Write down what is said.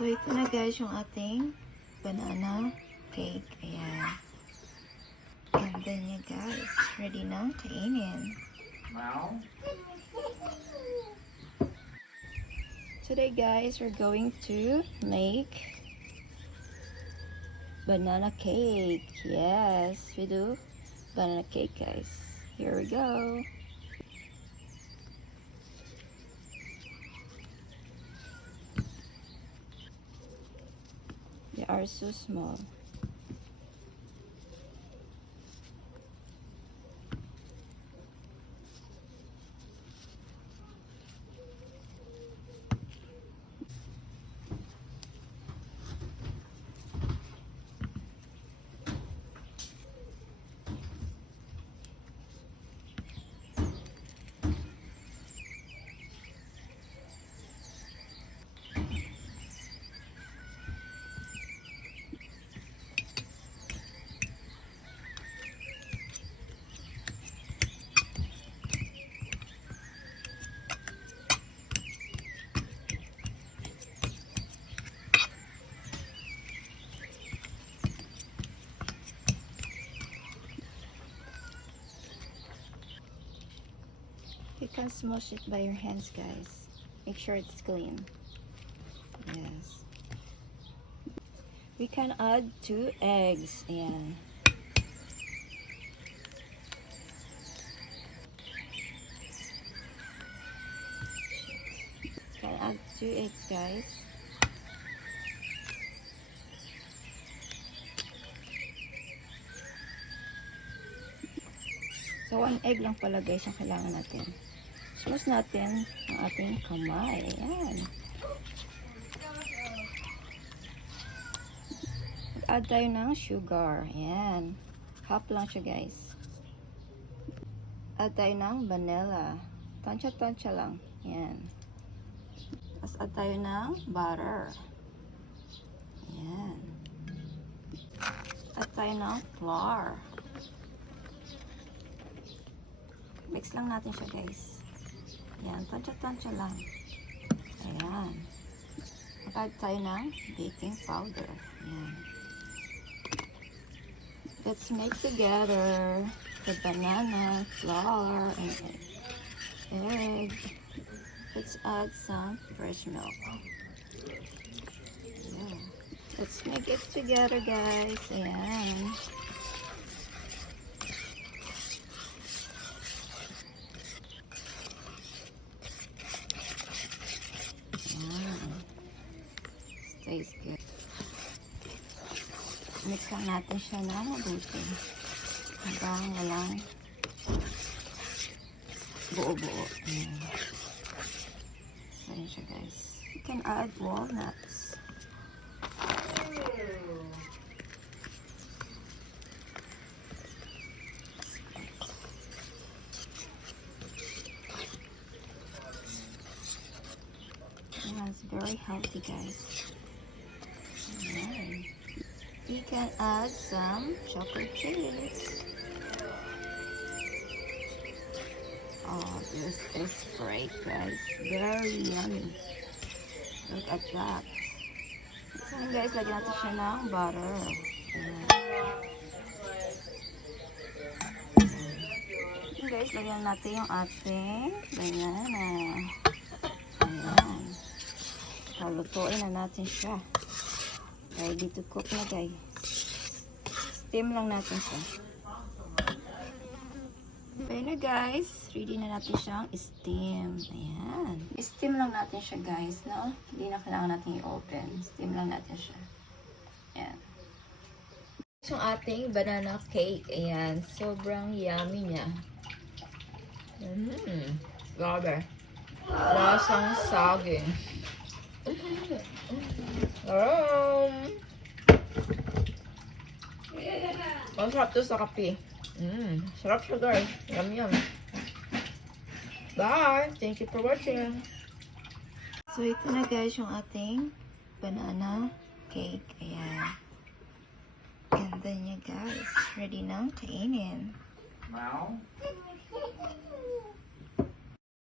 So, ito na guys yung ating banana cake. Ayan. Ganda niya guys. Ready na kainin. Wow. Today guys, we're going to make banana cake. Yes, we do banana cake guys. Here we go. They are so small. You can smush it by your hands guys. Make sure it's clean. Yes. We can add 2 eggs. Ayan. Can add 2 eggs guys. So 1 egg lang pala guys ang kailangan natin. Smush natin ang ating kamay. Ayan. Mag-add tayo ng sugar. Ayan. Half lang siya guys. Add tayo ng vanilla. Tansya-tansya lang. Ayan. Tapos add tayo ng butter. Ayan. Add tayo ng flour. Mix lang natin siya guys. Ayan. Tansya-tansya lang. Ayan. Mag-add tayo ng baking powder. Ayan. Let's make together the banana, flour, and egg. Let's add some fresh milk. Yeah. Let's make it together, guys. Ayan. Ayan. Tastes good. Mix lang natin siya na mabuti. Hanggang walang buo-buo. Ayan. Ayan siya guys. You can add walnuts. Ayan, it's very healthy guys. Ayan. You can add some chocolate chips. Oh, this is great guys. Very yummy. Look at that. So guys, lagyan natin siya ng butter. Ayan. So guys, lagyan natin yung ating banana. Ayan. Kalutuin na natin siya. Ready to cook na guys. Steam lang natin siya. Okay na guys. Ready na natin siyang steam. Ayan. Steam lang natin siya guys. No? Hindi na kailangan natin i-open. Steam lang natin siya. Ayan. Yung ating banana cake. Ayan. Sobrang yummy niya. Grabe. Lasang saging. Masarap to sa kape. Sarap siya guys. Yum yum. Bye. Thank you for watching. So ito na guys yung ating banana cake. Ayan. Ganda niya guys. Ready na kainin. Wow.